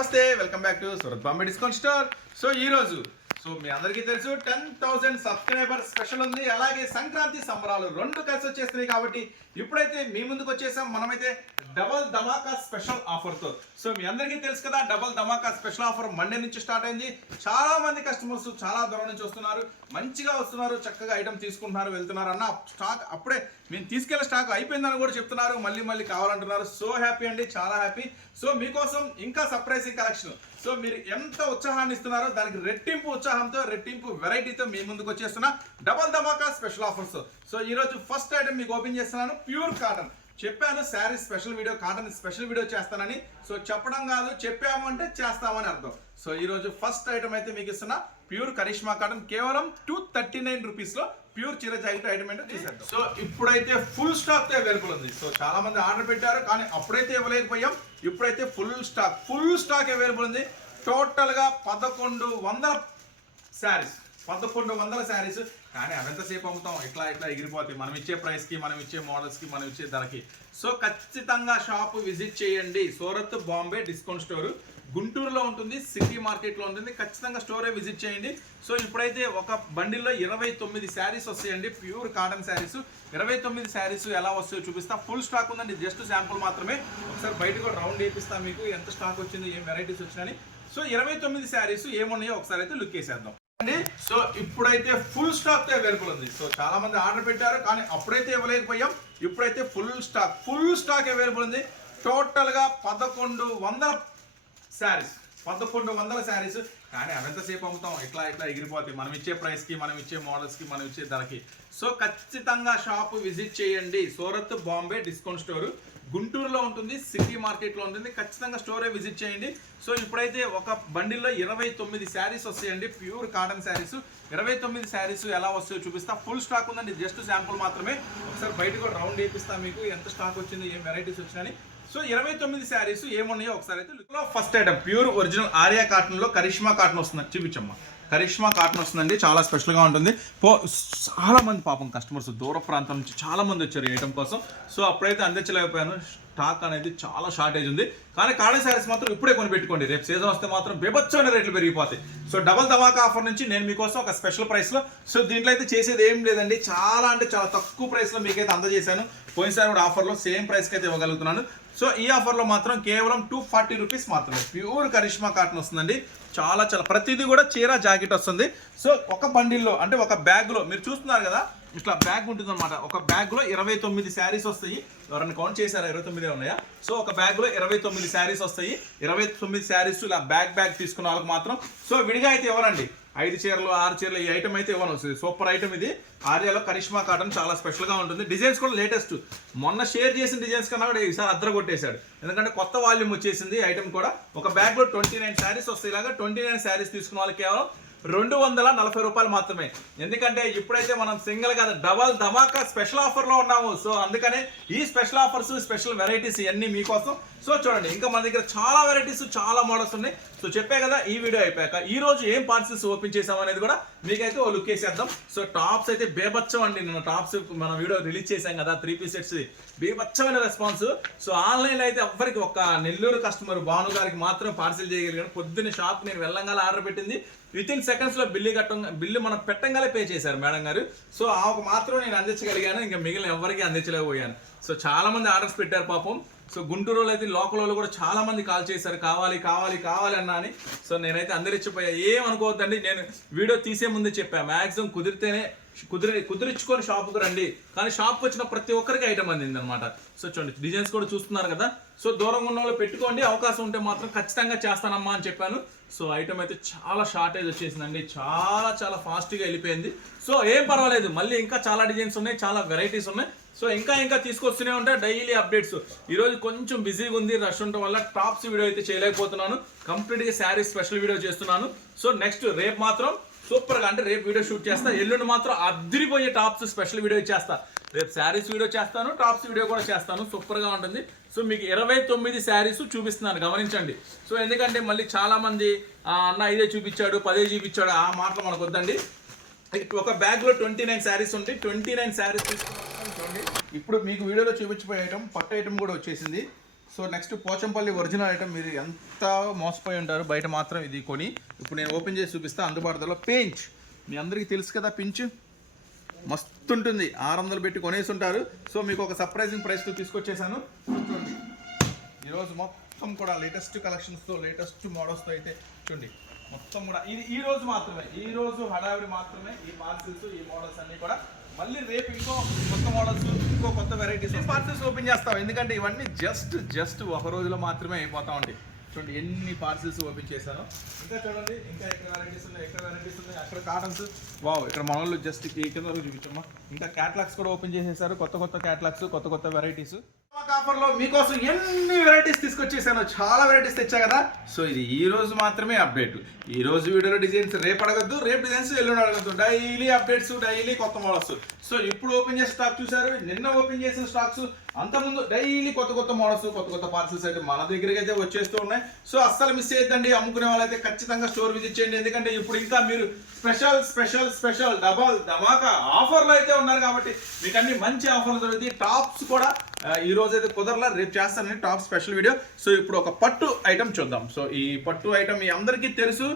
నమస్తే welcome back to Surat Bombay discount store. So ఈ రోజు సో మీ అందరికీ తెలుసు టెన్ థౌసండ్ సబ్స్క్రైబర్ స్పెషల్ ఉంది. అలాగే సంక్రాంతి సంబరాలు రెండు కలిసి వచ్చేస్తున్నాయి కాబట్టి ఇప్పుడైతే మీ ముందుకు వచ్చేసాం. మనమైతే డబల్ ధమాకా స్పెషల్ ఆఫర్తో. సో మీ అందరికీ తెలుసు కదా double dhamaka special offer Monday నుంచి స్టార్ట్ అయింది. చాలా మంది కస్టమర్స్ చాలా దూరం నుంచి వస్తున్నారు. మంచిగా వస్తున్నారు చక్కగా ఐటమ్ తీసుకుంటున్నారు వెళ్తున్నారు అన్న స్టాక్ అప్పుడే మేము తీసుకెళ్ళే స్టాక్ అయిపోయిందని కూడా చెప్తున్నారు మళ్ళీ మళ్ళీ కావాలంటున్నారు. సో హ్యాపీ అండి చాలా హ్యాపీ సో మీకోసం ఇంకా సర్ప్రైజింగ్ కలెక్షన్ సో మీరు ఎంత ఉత్సాహాన్ని ఇస్తున్నారో దానికి రెట్టింపు ఉత్సాహంతో రెట్టింపు వెరైటీతో మీ ముందుకు వచ్చేస్తున్న double dhamaka special offers so ఈ రోజు ఫస్ట్ ఐటమ్ మీకు ఓపెన్ చేస్తున్నాను ప్యూర్ కాటన్ చెప్పాను sari special video cotton special video చేస్తానని. సో చెప్పడం కాదు చెప్పాము అంటే చేస్తామని అర్థం. సో ఈరోజు ఫస్ట్ ఐటమ్ అయితే మీకు ఇస్తున్నా ప్యూర్ కరిష్మా కాటన్ కేవలం టూ థర్టీ నైన్ రూపీస్లో ప్యూర్ చీర జాకెట్ ఐటమ్ ఏంటో చూసేద్దాం. సో ఇప్పుడైతే ఫుల్ స్టాక్ అవైలబుల్ ఉంది. సో చాలా మంది ఆర్డర్ పెట్టారు కానీ అప్పుడైతే ఇవ్వలేకపోయాం. ఇప్పుడైతే full stock full stock available ఉంది. టోటల్గా పదకొండు వందల శారీస్ పదకొండు వందల శారీస్. కానీ అవెంతసేపు అమ్ముతాం? ఇట్లా ఇట్లా ఎగిరిపోతాయి. మనం ఇచ్చే ప్రైస్కి మనం ఇచ్చే మోడల్స్కి మనం ఇచ్చే ధరకి. సో ఖచ్చితంగా షాప్ విజిట్ చేయండి. సూరత్ బాంబే డిస్కౌంట్ స్టోర్ గుంటూరులో ఉంటుంది సిటీ మార్కెట్లో ఉంటుంది. ఖచ్చితంగా స్టోరే విజిట్ చేయండి. సో ఇప్పుడైతే ఒక బండిల్లో ఇరవై తొమ్మిది శారీస్ వస్తాయండి. Pure cotton saris. ఇరవై తొమ్మిది శారీస్ ఎలా వస్తాయో చూపిస్తా. ఫుల్ స్టాక్ ఉందండి. జస్ట్ శాంపుల్ మాత్రమే. ఒకసారి బయట కూడా రౌండ్ వేపిస్తా మీకు. ఎంత స్టాక్ వచ్చింది ఏం వెరైటీస్ వచ్చినాయని. సో ఇరవై తొమ్మిది శారీస్ ఏమున్నాయో ఒకసారి అయితే లుక్ వేసేద్దాం అండి సో ఇప్పుడైతే ఫుల్ స్టాక్ అవైలబుల్ ఉంది. సో చాలా మంది ఆర్డర్ పెట్టారు కానీ అప్పుడైతే ఇవ్వలేకపోయాం. ఇప్పుడైతే full stock full stock available ఉంది. టోటల్గా పదకొండు వందల శారీస్ పదకొండు వందల శారీస్ కానీ అవెంతసేపు అమ్ముతాం? ఇట్లా ఇట్లా ఎగిరిపోతాయి. మనం ఇచ్చే ప్రైస్కి మనం ఇచ్చే మోడల్స్కి మనం ఇచ్చే ధరకి. సో ఖచ్చితంగా షాప్ విజిట్ చేయండి. సూరత్ బాంబే డిస్కౌంట్ స్టోర్ గుంటూరులో ఉంటుంది సిటీ మార్కెట్లో ఉంటుంది. ఖచ్చితంగా స్టోరే విజిట్ చేయండి. సో ఇప్పుడైతే ఒక బండిల్లో ఇరవై తొమ్మిది శారీస్ వస్తాయండి. ప్యూర్ కాటన్ శారీస్ ఇరవై తొమ్మిది శారీస్ ఎలా వస్తాయో చూపిస్తా. ఫుల్ స్టాక్ ఉందండి. జస్ట్ శాంపుల్ మాత్రమే. ఒకసారి బయట కూడా రౌండ్ వేపిస్తా మీకు. ఎంత స్టాక్ వచ్చింది ఏం వెరైటీస్ వచ్చినాయి సో ఇరవై తొమ్మిది శారీస్ ఏమున్నాయో ఒకసారి అయితే first item pure original Arya కాటన్లో కరిష్మా కాటన్ వస్తుంది చూపించమ్మా. కరిష్మా కాటన్ వస్తుందండి చాలా స్పెషల్గా ఉంటుంది. పో చాలా మంది పాపం కస్టమర్స్ దూర ప్రాంతం నుంచి చాలా మంది వచ్చారు ఏటం ఐటమ్ కోసం. సో అప్పుడైతే అందించలేకపోయాను స్టాక్ అనేది చాలా షార్టేజ్ ఉంది. కానీ కాటన్ శారీస్ మాత్రం ఇప్పుడే కొనిపెట్టుకోండి. రేపు సీజన్ వస్తే మాత్రం బెబచ్చమైన రేట్లు పెరిగిపోతాయి. సో డబల్ ధమాకా ఆఫర్ నుంచి నేను మీకోసం ఒక స్పెషల్ ప్రైస్లో సో దీంట్లో అయితే చేసేది ఏం లేదండి. చాలా అంటే చాలా తక్కువ ప్రైస్లో మీకైతే అందజేశాను. పోయినసారి కూడా ఆఫర్లో సేమ్ ప్రైస్కి అయితే ఇవ్వగలుగుతున్నాను. సో ఈ ఆఫర్లో మాత్రం కేవలం టూ ఫార్టీ రూపీస్ మాత్రమే. ప్యూర్ కరిష్మా కాటన్ వస్తుందండి. చాలా చాలా ప్రతిదీ కూడా చీర జాకెట్ వస్తుంది. సో ఒక బండిల్లో అంటే ఒక బ్యాగ్లో మీరు చూస్తున్నారు కదా ఇట్లా బ్యాగ్ ఉంటుందన్నమాట. ఒక బ్యాగ్లో ఇరవై తొమ్మిది శారీస్ వస్తాయి. ఎవరైనా కౌంట్ చేశారా? ఇరవై తొమ్మిది ఉన్నాయా? సో ఒక బ్యాగ్లో ఇరవై తొమ్మిది శారీస్ వస్తాయి. ఇరవై తొమ్మిది శారీస్ ఇలా బ్యాగ్ బ్యాగ్ తీసుకున్న వాళ్ళకి మాత్రం. సో విడిగా అయితే ఎవరండి? ఐదు చీరలు ఆరు చీరలు ఈ ఐటమ్ అయితే ఇవ్వను. వస్తుంది సూపర్ ఐటమ్ ఇది. ఆర్యాలో కరిష్మా కాటన్ చాలా స్పెషల్గా ఉంటుంది. డిజైన్స్ కూడా లేటెస్ట్ మొన్న షేర్ చేసిన డిజైన్స్ కన్నా కూడా ఈసారి అద్దర కొట్టేశాడు ఎందుకంటే కొత్త వాల్యూమ్ వచ్చేసింది ఐటమ్ కూడా. ఒక బ్యాగ్లో ట్వంటీ నైన్ శారీస్ వస్తాయి. ఇలాగా ట్వంటీ నైన్ శారీస్ తీసుకున్న వాళ్ళకి కేవలం రెండు వందల నలభై రూపాయలు మాత్రమే. ఎందుకంటే ఇప్పుడైతే మనం సింగిల్ కాదు డబల్ ధమాకా స్పెషల్ ఆఫర్లో ఉన్నాము. సో అందుకనే ఈ స్పెషల్ ఆఫర్స్ స్పెషల్ వెరైటీస్ ఇవన్నీ మీకోసం సో చూడండి ఇంకా మన దగ్గర చాలా వెరైటీస్ చాలా మోడల్స్ ఉన్నాయి. సో చెప్పే కదా ఈ వీడియో అయిపోయాక ఈ రోజు ఏం పార్సల్స్ ఓపెన్ చేసాం అనేది కూడా మీకైతే ఓ లుక్ వేసేద్దాం. సో టాప్స్ అయితే బేబచ్చం అండి నేను టాప్స్ మన వీడియో రిలీజ్ చేశాం కదా త్రీ పీస్ సెట్స్ బేబచ్చమైన రెస్పాన్స్ సో ఆన్లైన్లో అయితే ఎవ్వరికి ఒక నెల్లూరు కస్టమర్ భాను గారికి మాత్రం పార్సిల్ చేయగలిగాను. పొద్దున్న షాప్ నేను వెళ్ళంగానే ఆర్డర్ పెట్టింది. విత్ ఇన్ సెకండ్స్లో బిల్లు కట్టం బిల్లు మనం పెట్టంగానే పే చేశారు మేడం గారు. సో ఆమెకు మాత్రం నేను అందించగలిగాను ఇంకా మిగిలిన ఎవరికి అందించలేకపోయాను. సో చాలా మంది ఆర్డర్స్ పెట్టారు పాపం. సో గుంటూరులో అయితే లోకల్ వాళ్ళు కూడా చాలా మంది కాల్ చేశారు కావాలి కావాలి కావాలి అన్నా అని. సో నేనైతే అందరిచ్చిపోయా ఏం అనుకోవద్దండి నేను వీడియో తీసే ముందే చెప్పాను మ్యాక్సిమం కుదిరితేనే కుదిరి కుదిరించుకొని షాప్కి రండి. కానీ షాప్కి వచ్చిన ప్రతి ఒక్కరికి ఐటమ్ అందింది అనమాట సో చూడండి డిజైన్స్ కూడా చూస్తున్నారు కదా. సో దూరంగా ఉన్న వాళ్ళు పెట్టుకోండి. అవకాశం ఉంటే మాత్రం ఖచ్చితంగా చేస్తానమ్మా అని చెప్పాను. సో ఐటమ్ అయితే చాలా షార్టేజ్ వచ్చేసిందండి. చాలా చాలా ఫాస్ట్గా వెళ్ళిపోయింది. సో ఏం పర్వాలేదు. మళ్ళీ ఇంకా చాలా డిజైన్స్ ఉన్నాయి చాలా వెరైటీస్ ఉన్నాయి. సో ఇంకా ఇంకా తీసుకొస్తూనే ఉంటా డైలీ అప్డేట్స్. ఈరోజు కొంచెం బిజీగా ఉంది రష్ ఉండటం వల్ల టాప్స్ వీడియో అయితే చేయలేకపోతున్నాను. కంప్లీట్గా శారీ స్పెషల్ వీడియో చేస్తున్నాను. సో నెక్స్ట్ రేపు మాత్రం సూపర్గా అంటే రేపు వీడియో షూట్ చేస్తా. ఎల్లుండి మాత్రం అద్దరిపోయే టాప్స్ స్పెషల్ వీడియో చేస్తా. రేపు శారీస్ వీడియో చేస్తాను టాప్స్ వీడియో కూడా చేస్తాను. సూపర్గా ఉంటుంది. సో మీకు ఇరవై తొమ్మిది శారీస్ చూపిస్తున్నాను గమనించండి. సో ఎందుకంటే మళ్ళీ చాలామంది "ఆ, అన్న ఇదే చూపించాడు పదే చూపించాడు ఆ మాటలు మనకు వద్దండి ఒక బ్యాగ్లో ట్వంటీ నైన్ శారీస్ ఉంటాయి. ట్వంటీ నైన్ శారీస్ చూడండి ఇప్పుడు మీకు వీడియోలో చూపించిపోయే ఐటమ్ పట్టు ఐటమ్ కూడా వచ్చేసింది. So next Pochampally original item మీరు ఎంత మోసపోయి ఉంటారు బయట మాత్రం ఇది కొని ఇప్పుడు నేను ఓపెన్ చేసి చూపిస్తా అందుబాటులో పెంచ్. మీ అందరికీ తెలుసు కదా పించ్? మస్తు ఉంటుంది. ఆరు వందలు పెట్టి కొనేసి ఉంటారు సో మీకు ఒక సర్ప్రైజింగ్ ప్రైస్తో తీసుకొచ్చేసాను. చూడండి. ఈరోజు మొత్తం కూడా లేటెస్ట్ కలెక్షన్స్తో లేటెస్ట్ మోడల్స్తో అయితే చూడండి. మొత్తం కూడా ఇది ఈ రోజు మాత్రమే ఈ రోజు హడావిడి మాత్రమే ఈ పార్సిల్స్ ఈ మోడల్స్ అన్నీ కూడా మళ్ళీ రేపు ఇంకో కొత్త మోడల్స్ ఇంకో కొత్త వెరైటీస్ పార్సల్స్ ఓపెన్ చేస్తాం. ఎందుకంటే ఇవన్నీ జస్ట్ జస్ట్ ఒక రోజులో మాత్రమే అయిపోతా ఉంటాయి చూడండి ఎన్ని పార్సిల్స్ ఓపెన్ చేశాను. ఇంకా చూడండి ఇంకా ఎక్కడ వెరైటీస్ ఉన్నాయి ఎక్కడ వెరైటీస్ ఉన్నాయి అక్కడ కాటన్స్ వావ్ ఇక్కడ మన వాళ్ళు జస్ట్ ఈ కింద చూపించమ్మా. ఇంకా క్యాటలాగ్స్ కూడా ఓపెన్ చేసేసారు. కొత్త కొత్త క్యాటలాగ్స్ కొత్త కొత్త వెరైటీస్ ఆఫర్లో మీకోసం ఎన్ని వెరైటీస్ తీసుకొచ్చేసాను చాలా వెరైటీస్ తెచ్చా కదా? సో ఇది ఈ రోజు మాత్రమే అప్డేట్ ఈ రోజు వీడియోలో డిజైన్స్ రేపు అడగద్దు రేపు డిజైన్స్ ఎల్లుండి అడగద్దు. డైలీ అప్డేట్స్ డైలీ కొత్త మోడల్స్ సో ఇప్పుడు ఓపెన్ చేసిన స్టాక్ చూసారు నిన్న ఓపెన్ చేసిన స్టాక్స్ అంతకుముందు డైలీ కొత్త కొత్త మోడల్స్ కొత్త కొత్త పార్సల్స్ అయితే మన దగ్గరికి అయితే వచ్చేస్తూ ఉన్నాయి. సో అస్సలు మిస్ చేయొద్దండి అమ్ముకునే వాళ్ళైతే ఖచ్చితంగా స్టోర్ విజిట్ చేయండి. ఎందుకంటే ఇప్పుడు ఇంకా మీరు special special special double dhamaka ఆఫర్లు అయితే ఉన్నారు కాబట్టి మీకు అన్ని మంచి ఆఫర్లు దొరుకుతాయి. టాప్స్ కూడా ఈ రోజు అయితే కుదరలా రేపు చేస్తానని టాప్ స్పెషల్ వీడియో. సో ఇప్పుడు ఒక పట్టు ఐటమ్ చూద్దాం. సో ఈ పట్టు ఐటమ్ మీ అందరికీ తెలుసు.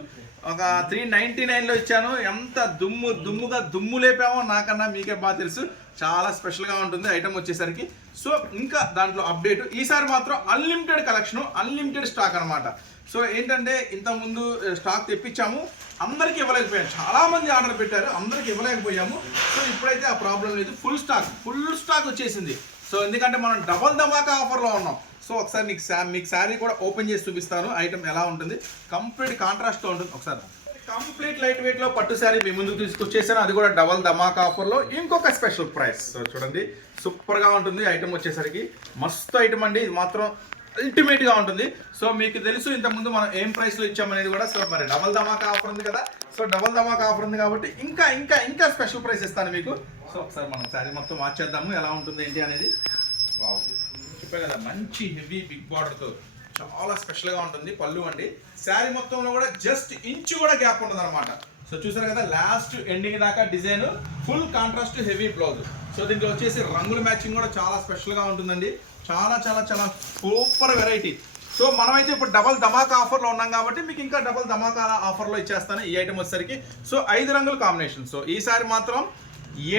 ఒక త్రీ నైన్టీ నైన్లో ఇచ్చాను. ఎంత దుమ్ము దుమ్ముగా దుమ్ము లేపామో నాకన్నా మీకే బాగా తెలుసు. చాలా స్పెషల్గా ఉంటుంది ఐటమ్ వచ్చేసరికి. సో ఇంకా దాంట్లో అప్డేట్ ఈసారి మాత్రం అన్లిమిటెడ్ కలెక్షన్ అన్లిమిటెడ్ స్టాక్ అనమాట సో ఏంటంటే ఇంతకుముందు స్టాక్ తెప్పించాము. అందరికి ఇవ్వలేకపోయాము చాలా మంది ఆర్డర్ పెట్టారు. అందరికి ఇవ్వలేకపోయాము. సో ఇప్పుడైతే ఆ ప్రాబ్లం లేదు. ఫుల్ స్టాక్ ఫుల్ స్టాక్ వచ్చేసింది. సో ఎందుకంటే మనం డబల్ ధమాకా ఆఫర్లో ఉన్నాం. సో ఒకసారి నీకు శా మీకు శారీ కూడా ఓపెన్ చేసి చూపిస్తాను. ఐటమ్ ఎలా ఉంటుంది? కంప్లీట్ కాంట్రాస్ట్తో ఉంటుంది. ఒకసారి కంప్లీట్ లైట్ వెయిట్లో పట్టు శారీ మీ ముందుకు తీసుకొచ్చేసాను. అది కూడా డబల్ ధమాకా ఆఫర్లో. ఇంకొక స్పెషల్ ప్రైస్ సో చూడండి. సూపర్గా ఉంటుంది. ఐటమ్ వచ్చేసరికి. మస్తు ఐటమ్ అండి. ఇది మాత్రం అల్టిమేట్గా ఉంటుంది. సో మీకు తెలుసు ఇంతకుముందు మనం ఏం ప్రైస్లో ఇచ్చామనేది కూడా. సో మరి డబల్ ధమాకా ఆఫర్ ఉంది కదా. సో డబల్ ధమాకా ఆఫర్ ఉంది కాబట్టి ఇంకా ఇంకా ఇంకా స్పెషల్ ప్రైస్ ఇస్తాను మీకు. సో ఒకసారి మనం శారీ మొత్తం మార్చేద్దాము. ఎలా ఉంటుంది ఏంటి అనేది. వావ్ చెప్పే కదా మంచి హెవీ బిగ్ బార్డర్తో చాలా స్పెషల్గా ఉంటుంది. పళ్ళు అండి. శారీ మొత్తంలో కూడా జస్ట్ ఇంచు కూడా గ్యాప్ ఉంటుంది అనమాట సో చూసారు కదా లాస్ట్ ఎండింగ్ దాకా design full contrast heavy blouse so దీంట్లో వచ్చేసి రంగుల మ్యాచింగ్ కూడా చాలా స్పెషల్గా ఉంటుందండి. చాలా చాలా చాలా సూపర్ వెరైటీ. సో మనమైతే ఇప్పుడు డబల్ ధమాకా ఆఫర్లో ఉన్నాం కాబట్టి మీకు ఇంకా డబల్ ధమాకా ఆఫర్లో ఇచ్చేస్తాను ఈ ఐటమ్ వచ్చేసరికి. సో ఐదు రంగుల కాంబినేషన్. సో ఈసారి మాత్రం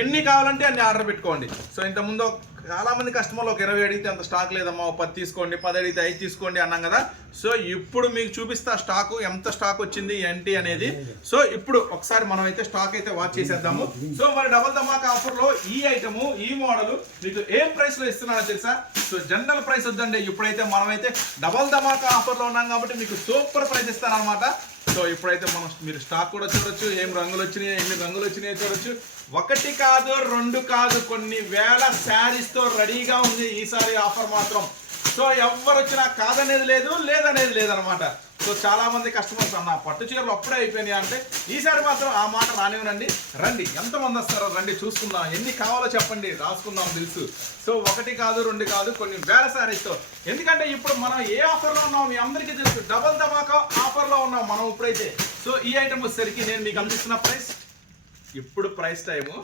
ఎన్ని కావాలంటే అన్ని ఆర్డర్ పెట్టుకోండి. సో ఇంతకుముందు చాలా మంది కస్టమర్లు ఒక ఇరవై అడిగితే అంత స్టాక్ లేదమ్మా ఒక పది తీసుకోండి పది అడిగితే ఐదు తీసుకోండి అన్నాం కదా. సో ఇప్పుడు మీకు చూపిస్తా స్టాక్ ఎంత స్టాక్ వచ్చింది ఏంటి అనేది. సో ఇప్పుడు ఒకసారి మనం అయితే స్టాక్ అయితే వాచ్ చేసేద్దాము. సో మరి డబల్ ధమాకా ఆఫర్లో ఈ ఐటమ్ ఈ మోడల్ మీకు ఏం ప్రైస్లో తెలుసా? సో జనరల్ ప్రైస్ వద్దండి. ఇప్పుడైతే మనమైతే డబల్ ధమాకా ఆఫర్లో ఉన్నాం కాబట్టి మీకు సూపర్ ప్రైస్ ఇస్తానన్నమాట. సో ఇప్పుడైతే మనం మీరు స్టాక్ కూడా చూడొచ్చు ఏం రంగులు వచ్చినాయి ఎన్ని రంగులు వచ్చినాయో చూడొచ్చు. ఒకటి కాదు రెండు కాదు కొన్ని వేల శారీస్తో రెడీగా ఉంది ఈసారి ఆఫర్ మాత్రం. సో ఎవరు వచ్చినా కాదనేది లేదు లేదనేది లేదనమాట. సో చాలా మంది కస్టమర్స్ అన్న పట్టు చీరలు అప్పుడే అయిపోయినాయి అంటే ఈసారి మాత్రం ఆ మాట రానివ్వనండి. రండి ఎంతమంది వస్తారో రండి చూసుకుందాం. ఎన్ని కావాలో చెప్పండి రాసుకుందాం తెలుసు. సో ఒకటి కాదు రెండు కాదు కొన్ని వేల శారీస్తో. ఎందుకంటే ఇప్పుడు మనం ఏ ఆఫర్లో ఉన్నాం మీ అందరికీ తెలుసు. డబల్ ధమాకా ఆఫర్లో ఉన్నాం మనం ఇప్పుడైతే. సో ఈ ఐటమ్ వచ్చేసరికి నేను మీకు అందిస్తున్న ప్రైస్ ఇప్పుడు price time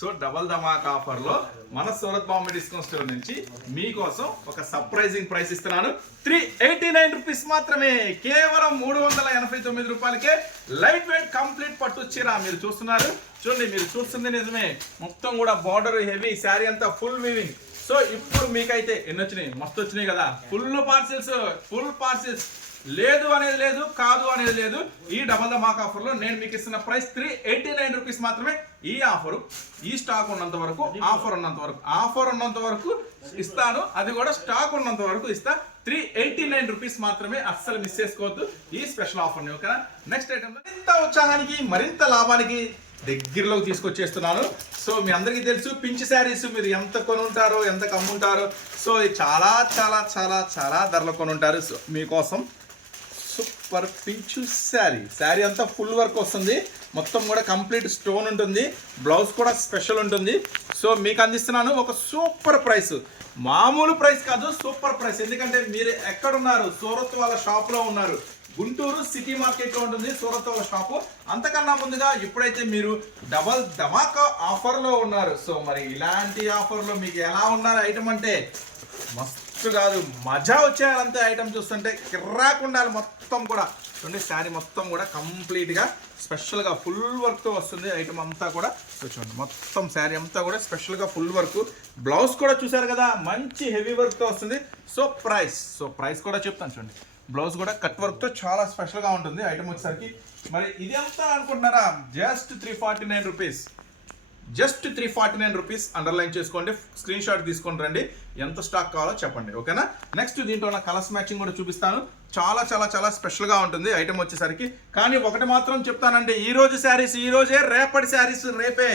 so double dhamaka ఆఫర్లో మన సూరత్ బాంబే డిస్కౌంట్ స్టోర్ నుంచి మీకోసం ఒక సర్ప్రైజింగ్ ప్రైస్ ఇస్తున్నాను. త్రీ ఎయిటీ నైన్ రూపీస్ మాత్రమే. కేవలం మూడు వందల ఎనభై తొమ్మిది రూపాయలకే లైట్ వెయిట్ కంప్లీట్ పట్టు చీర మీరు చూస్తున్నారు. చూడండి మీరు చూస్తుంది నిజమే. మొత్తం కూడా బార్డర్ హెవీ శారీ అంతా ఫుల్ వీవింగ్ సో ఇప్పుడు మీకైతే ఎన్ని వచ్చినాయి? మస్తు వచ్చినాయి కదా. ఫుల్ పార్సిల్స్ ఫుల్ పార్సిల్స్ లేదు అనేది లేదు కాదు అనేది లేదు. ఈ డబల్ ధమాక్ ఆఫర్లో నేను మీకు ఇస్తున్న price three eighty nine rupees మాత్రమే ఈ ఆఫర్ ఈ స్టాక్ ఉన్నంత వరకు ఆఫర్ ఉన్నంత వరకు ఆఫర్ ఉన్నంత వరకు ఇస్తాను. అది కూడా స్టాక్ ఉన్నంత వరకు ఇస్తా. త్రీ ఎయిటీ నైన్ రూపీస్ మాత్రమే అస్సలు మిస్ చేసుకోవద్దు. ఈ స్పెషల్ ఆఫర్ ఓకేనా నెక్స్ట్ ఐటమ్ మరింత ఉత్సాహానికి మరింత లాభానికి దగ్గరలోకి తీసుకొచ్చేస్తున్నాను. సో మీ అందరికీ తెలుసు పించి శారీస్ మీరు ఎంత కొనుంటారో ఎంత కమ్ముంటారో. సో ఇది చాలా చాలా చాలా చాలా ధరలు కొనుంటారు. సో మీకోసం సూపర్ పించు శారీ. శారీ అంతా ఫుల్ వర్క్ వస్తుంది. మొత్తం కూడా కంప్లీట్ స్టోన్ ఉంటుంది. బ్లౌజ్ కూడా స్పెషల్ ఉంటుంది. సో మీకు అందిస్తున్నాను ఒక సూపర్ ప్రైస్. మామూలు ప్రైస్ కాదు సూపర్ ప్రైస్. ఎందుకంటే మీరు ఎక్కడున్నారు? సూరత్ వాళ్ళ షాప్లో ఉన్నారు. గుంటూరు సిటీ మార్కెట్లో ఉంటుంది సూరత్ వాళ్ళ షాపు. అంతకన్నా ముందుగా ఇప్పుడైతే మీరు డబల్ ధమాకా ఆఫర్లో ఉన్నారు. సో మరి ఇలాంటి ఆఫర్లో మీకు ఎలా ఉన్నారు ఐటమ్ అంటే మస్తు కాదు. మజా వచ్చేయాలంతే ఐటమ్ చూస్తుంటే కిర్రాకు ఉండాలి మొత్తం కూడా. చూడండి శారీ మొత్తం కూడా కంప్లీట్గా స్పెషల్గా ఫుల్ వర్క్తో వస్తుంది ఐటమ్ అంతా కూడా. చూడండి మొత్తం శారీ అంతా కూడా స్పెషల్గా ఫుల్ వర్క్ బ్లౌజ్ కూడా చూసారు కదా మంచి హెవీ వర్క్తో వస్తుంది. సో ప్రైస్ సో ప్రైస్ కూడా చెప్తాను చూడండి. బ్లౌజ్ కూడా కట్ వర్క్తో చాలా స్పెషల్గా ఉంటుంది ఐటమ్ వచ్చేసరికి. మరి ఇది ఎంత అనుకుంటున్నారా? Just three forty nine rupees just three forty nine rupees underline చేసుకోండి స్క్రీన్ షాట్ తీసుకొని రండి. ఎంత స్టాక్ కావాలో చెప్పండి ఓకేనా నెక్స్ట్ దీంట్లో నా కలర్స్ మ్యాచింగ్ కూడా చూపిస్తాను. చాలా చాలా చాలా స్పెషల్గా ఉంటుంది ఐటమ్ వచ్చేసరికి. కానీ ఒకటి మాత్రం చెప్తానండి ఈ రోజు శారీస్ ఈ రోజే రేపటి శారీస్ రేపే.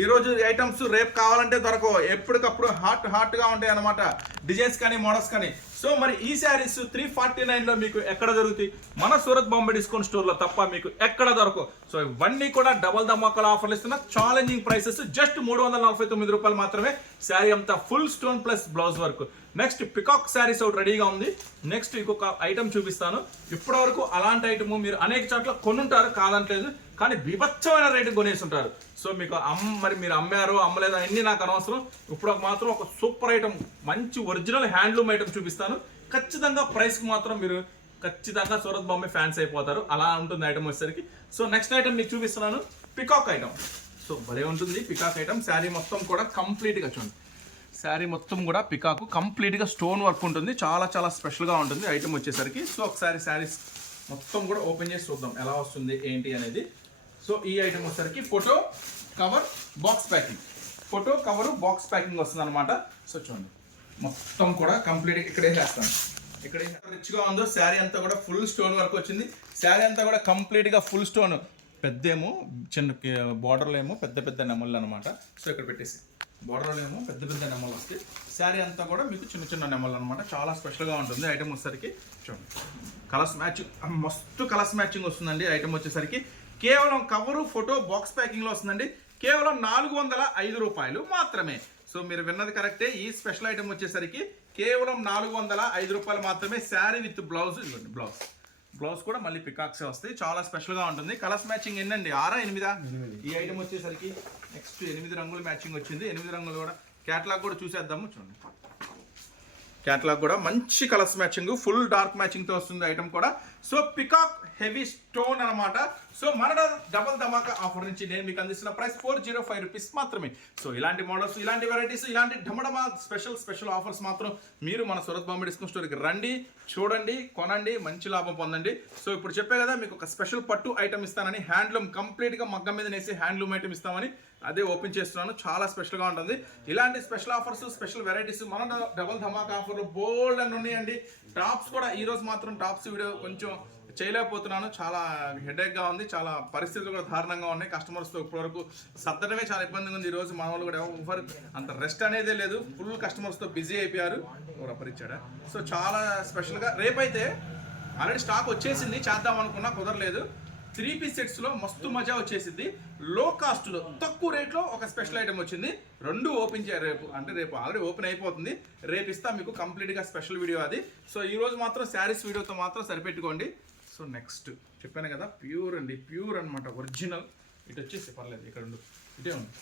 ఈ రోజు ఐటమ్స్ రేపు కావాలంటే దొరకవు. ఎప్పటికప్పుడు హాట్ హాట్గా ఉంటాయి అనమాట డిజైన్స్ కానీ మోడల్స్ కానీ సో మరి ఈ శారీస్ త్రీ ఫార్టీ నైన్లో మీకు ఎక్కడ దొరుకుతాయి? మన సూరత్ బాంబే డిస్కౌంట్ స్టోర్లో తప్ప మీకు ఎక్కడ దొరకవు. సో ఇవన్నీ కూడా డబల్ ధమాకాల ఆఫర్లు ఇస్తున్న ఛాలెంజింగ్ ప్రైసెస్ జస్ట్ మూడు వందల నలభై తొమ్మిది రూపాయలు మాత్రమే శారీ అంతా full stone plus blouse work next peacock saris ఒకటి రెడీగా ఉంది. నెక్స్ట్ ఇంకొక ఐటమ్ చూపిస్తాను. ఇప్పటి వరకు అలాంటి ఐటమ్ మీరు అనేక చోట్ల కొనుంటారు కాదంటలేదు. కానీ బీభత్సమైన రేటు కొనేసి ఉంటారు సో మీకు అమ్ మరి మీరు అమ్మారు అమ్మలేదు అన్నీ నాకు అనవసరం. ఇప్పుడు మాత్రం ఒక సూపర్ ఐటమ్ మంచి ఒరిజినల్ హ్యాండ్లూమ్ ఐటమ్ చూపిస్తాను. ఖచ్చితంగా ప్రైస్కి మాత్రం మీరు ఖచ్చితంగా సూరత్ బాంబే ఫ్యాన్స్ అయిపోతారు. అలా ఉంటుంది ఐటమ్ వచ్చేసరికి. సో నెక్స్ట్ ఐటమ్ మీకు చూపిస్తున్నాను. పికాక్ ఐటమ్ సో భలే ఉంటుంది పికాక్ ఐటమ్ శారీ మొత్తం కూడా కంప్లీట్గా చూడండి. శారీ మొత్తం కూడా పికాకు కంప్లీట్గా స్టోన్ వర్క్ ఉంటుంది. చాలా చాలా స్పెషల్గా ఉంటుంది ఐటమ్ వచ్చేసరికి. సో ఒకసారి శారీస్ మొత్తం కూడా ఓపెన్ చేసి చూద్దాం. ఎలా వస్తుంది ఏంటి అనేది. సో ఈ ఐటమ్ వచ్చేసరికి photo cover box packing photo cover box packing వస్తుంది అనమాట సో చూడండి. మొత్తం కూడా కంప్లీట్ ఇక్కడ వేసేస్తాను ఇక్కడ రిచ్గా ఉందో శారీ అంతా కూడా ఫుల్ స్టోన్ వరకు వచ్చింది. శారీ అంతా కూడా కంప్లీట్గా ఫుల్ స్టోన్ పెద్దేమో చిన్న బార్డర్లో ఏమో పెద్ద పెద్ద నెమళ్ళు అనమాట సో ఇక్కడ పెట్టేసి. బార్డర్లో ఏమో పెద్ద పెద్ద నెమలు వస్తాయి. శారీ అంతా కూడా మీకు చిన్న చిన్న నెమలు అనమాట చాలా స్పెషల్గా ఉంటుంది ఐటమ్ వచ్చేసరికి. చూడండి. కలర్స్ మ్యాచింగ్ మస్తు కలర్స్ మ్యాచింగ్ వస్తుందండి ఐటమ్ వచ్చేసరికి. కేవలం కవరు ఫోటో బాక్స్ ప్యాకింగ్లో వస్తుందండి. కేవలం నాలుగు వందల ఐదు రూపాయలు మాత్రమే. సో మీరు విన్నది కరెక్టే. ఈ స్పెషల్ ఐటమ్ వచ్చేసరికి కేవలం నాలుగు వందల ఐదు రూపాయలు మాత్రమే శారీ విత్ బ్లౌజ్ ఇవ్వండి బ్లౌజ్. బ్లౌజ్ కూడా మళ్ళీ పికాక్సే వస్తాయి. చాలా స్పెషల్గా ఉంటుంది. కలర్స్ మ్యాచింగ్ ఎన్నండి? ఆరా ఎనిమిదా? ఈ ఐటమ్ వచ్చేసరికి నెక్స్ట్ ఎనిమిది రంగులు మ్యాచింగ్ వచ్చింది. ఎనిమిది రంగులు కూడా. క్యాటలాగ్ కూడా చూసేద్దాము చూడండి. క్యాటలాగ్ కూడా మంచి కలర్స్ మ్యాచింగ్ ఫుల్ డార్క్ మ్యాచింగ్తో వస్తుంది ఐటమ్ కూడా. సో పికాక్ హెవీ స్టోన్ అన్నమాట. సో మన డబల్ ధమాకా ఆఫర్ నుంచి నేను మీకు అందిస్తున్న price four zero five rupees మాత్రమే. సో ఇలాంటి మోడల్స్ ఇలాంటి వెరైటీస్ ఇలాంటి ఢమడమా స్పెషల్ స్పెషల్ ఆఫర్స్ మాత్రం మీరు మన సూరత్ బాంబే డిస్కౌంట్ స్టోర్కి రండి చూడండి కొనండి మంచి లాభం పొందండి. సో ఇప్పుడు చెప్పే కదా మీకు ఒక స్పెషల్ పట్టు ఐటమ్ ఇస్తానని హ్యాండ్లూమ్ కంప్లీట్గా మగ్గం మీద నేసి హ్యాండ్లూమ్ ఐటమ్ ఇస్తామని. అదే ఓపెన్ చేస్తున్నాను. చాలా స్పెషల్గా ఉంటుంది. ఇలాంటి స్పెషల్ ఆఫర్స్ స్పెషల్ వెరైటీస్ మన డబల్ ధమాకా ఆఫర్లు బోల్డ్ అని ఉన్నాయండి. టాప్స్ కూడా ఈరోజు మాత్రం టాప్స్ వీడియో కొంచెం చేయలేకపోతున్నాను. చాలా హెడేక్గా ఉంది. చాలా పరిస్థితులు కూడా దారుణంగా ఉన్నాయి. కస్టమర్స్తో ఇప్పటివరకు సర్దడమే చాలా ఇబ్బందిగా ఉంది. ఈ రోజు మన వాళ్ళు కూడా ఎవరు అంత రెస్ట్ అనేదే లేదు. ఫుల్ కస్టమర్స్తో బిజీ అయిపోయారు. ఎవరు అపరిచాడా సో చాలా స్పెషల్గా రేపైతే ఆల్రెడీ స్టాక్ వచ్చేసింది. చేద్దాం అనుకున్నా కుదరలేదు. త్రీ పీస్ సెట్స్లో మస్తు మజా వచ్చేసింది. లో కాస్ట్లో తక్కువ రేట్లో ఒక స్పెషల్ ఐటమ్ వచ్చింది. రెండు ఓపెన్ చేయాలి రేపు అంటే రేపు ఆల్రెడీ ఓపెన్ అయిపోతుంది. రేపు ఇస్తా మీకు కంప్లీట్గా స్పెషల్ వీడియో అది. సో ఈ రోజు మాత్రం శారీస్ వీడియోతో మాత్రం సరిపెట్టుకోండి. సో నెక్స్ట్ చెప్పాను కదా ప్యూర్ అండి ప్యూర్ అన్నమాట ఒరిజినల్ ఇటు వచ్చేసి పర్లేదు ఇక్కడ ఉండు. ఇటే ఉంది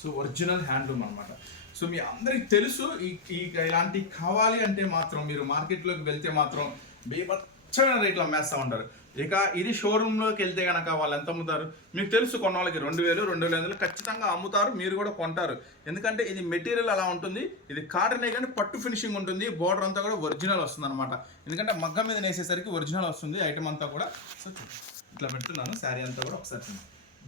సో ఒరిజినల్ హ్యాండ్లూమ్ అనమాట సో మీ అందరికి తెలుసు ఈ ఇలాంటివి కావాలి అంటే మాత్రం మీరు మార్కెట్లోకి వెళ్తే మాత్రం బీభత్సమైన రేట్లు అమ్మేస్తూ ఉంటారు. ఇక ఇది షోరూంలోకి వెళ్తే కనుక వాళ్ళు ఎంత అమ్ముతారు? మీకు తెలుసు కొన్న వాళ్ళకి రెండు వేలు రెండు వేల ఐదు వందలు ఖచ్చితంగా అమ్ముతారు మీరు కూడా కొంటారు. ఎందుకంటే ఇది మెటీరియల్ అలా ఉంటుంది ఇది కాటనే కానీ పట్టు ఫినిషింగ్ ఉంటుంది బోర్డర్ అంతా కూడా ఒరిజినల్ వస్తుంది అనమాట ఎందుకంటే మగ్గం మీద నేసేసరికి ఒరిజినల్ వస్తుంది ఐటమ్ అంతా కూడా. సో. ఇట్లా పెడుతున్నాను శారీ అంతా కూడా ఒకసారి.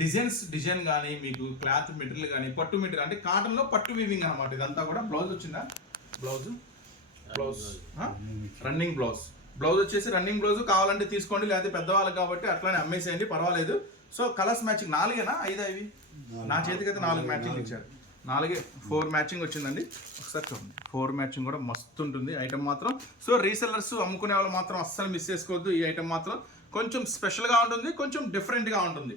డిజైన్స్ డిజైన్ కానీ మీకు క్లాత్ మెటీరియల్ కానీ పట్టు మెటీరియల్ అంటే కాటన్లో పట్టు వీవింగ్ అనమాట ఇదంతా కూడా బ్లౌజ్ వచ్చిందా? Blouse? Blouse. Running blouse blouse వచ్చేసి రన్నింగ్ బ్లౌజ్ కావాలంటే తీసుకోండి లేకపోతే పెద్దవాళ్ళకి కాబట్టి అట్లానే అమ్మేసేయండి పర్వాలేదు. సో కలర్స్ మ్యాచింగ్ నాలుగేనా? ఐదా ఇవి? నా చేతికి అయితే నాలుగు మ్యాచింగ్ ఇచ్చారు. నాలుగే ఫోర్ మ్యాచింగ్ వచ్చిందండి. ఒకసారి చూడండి. ఫోర్ మ్యాచింగ్ కూడా మస్తు ఉంటుంది ఐటమ్ మాత్రం. సో రీసెల్లర్స్ అమ్ముకునే వాళ్ళు మాత్రం అస్సలు మిస్ చేసుకోవద్దు ఈ ఐటమ్ మాత్రం. కొంచెం స్పెషల్గా ఉంటుంది కొంచెం డిఫరెంట్గా ఉంటుంది.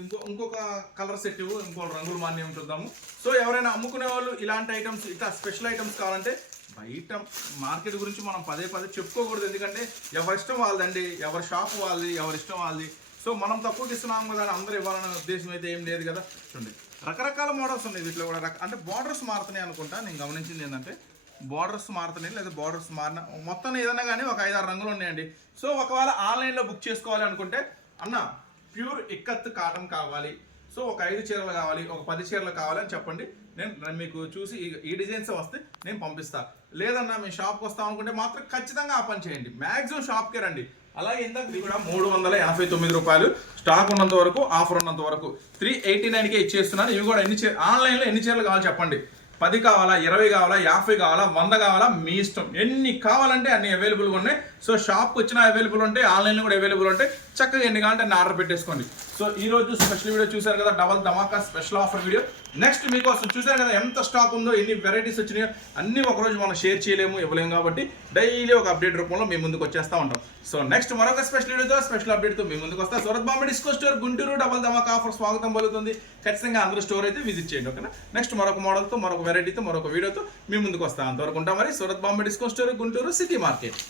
ఇంకో ఇంకొక కలర్ సెట్ ఇంకో రంగుల మాన్యం చూద్దాము. సో ఎవరైనా అమ్ముకునే వాళ్ళు ఇలాంటి ఐటమ్స్ ఇట్లా స్పెషల్ ఐటమ్స్ కావాలంటే బయట మార్కెట్ గురించి మనం పదే పదే చెప్పుకోకూడదు. ఎందుకంటే ఎవరి ఇష్టం వాళ్ళదండి. ఎవరి షాప్ వాళ్ళది ఎవరి ఇష్టం వాళ్ళది. సో మనం తక్కువకి ఇస్తున్నాం కదా అని అందరూ ఇవ్వాలనే ఉద్దేశం అయితే ఏం లేదు కదా. చూడండి. రకరకాల మోడల్స్ ఉన్నాయి వీటిలో కూడా. రక అంటే బార్డర్స్ మారుతున్నాయి అనుకుంటా. నేను గమనించింది ఏంటంటే బార్డర్స్ మారుతున్నాయి లేదా బార్డర్స్ మారిన మొత్తం ఏదైనా కానీ ఒక ఐదారు రంగులు ఉన్నాయండి. సో ఒకవేళ ఆన్లైన్లో బుక్ చేసుకోవాలి అనుకుంటే అన్న ప్యూర్ ఇక్కత్ కాటన్ కావాలి. సో ఒక ఐదు చీరలు కావాలి ఒక పది చీరలు కావాలి అని చెప్పండి. నేను మీకు చూసి ఈ- డిజైన్స్ వస్తే నేను పంపిస్తాను లేదన్నా మీ షాప్కి వస్తాం అనుకుంటే మాత్రం ఖచ్చితంగా ఆ పని చేయండి. మ్యాక్సిమం షాప్కే రండి. అలాగే ఇందాక కూడా మూడు వందల ఎనభై తొమ్మిది రూపాయలు స్టాక్ ఉన్నంత వరకు ఆఫర్ ఉన్నంత వరకు త్రీ ఎయిటీ నైన్కే ఇచ్చేస్తున్నాను ఇవి కూడా ఎన్ని చీర ఆన్లైన్లో ఎన్ని చీరలు కావాలి చెప్పండి. పది కావాలా ఇరవై కావాలా యాభై కావాలా వంద కావాలా మీ ఇష్టం. ఎన్ని కావాలంటే అన్ని అవైలబుల్గా ఉన్నాయి. సో షాప్కి వచ్చిన అవైలబుల్ ఉంటాయి ఆన్లైన్లో కూడా అవైలబుల్ ఉంటాయి. చక్కగా ఎన్ని కావాలంటే అన్ని ఆర్డర్ పెట్టేసుకోండి. సో ఈరోజు స్పెషల్ వీడియో చూసారు కదా double dhamaka special offer video next మీకోసం చూసారు కదా ఎంత స్టాక్ ఉందో ఎన్ని వెరైటీస్ వచ్చినాయో అన్ని ఒకరోజు మనం షేర్ చేయలేము ఇవ్వలేము కాబట్టి డైలీ ఒక అప్డేట్ రూపంలో మీ ముందుకు వచ్చేస్తూ ఉంటాం. సో నెక్స్ట్ మరొక స్పెషల్ వీడియోతో స్పెషల్ అప్డేట్తో మీ ముందుకు వస్తా. Surat Bombay disco store Guntur double dhamaka offer స్వాగతం పలుకుతుంది. ఖచ్చితంగా అందరూ స్టోర్ అయితే విజిట్ చేయండి ఓకేనా నెక్స్ట్ మరొక మోడల్తో మరొక వెరైటీతో మరొక వీడియోతో మీ ముందుకు వస్తా. అంతవరకు ఉంటాం మరి. Surat Bombay disco store Guntur city market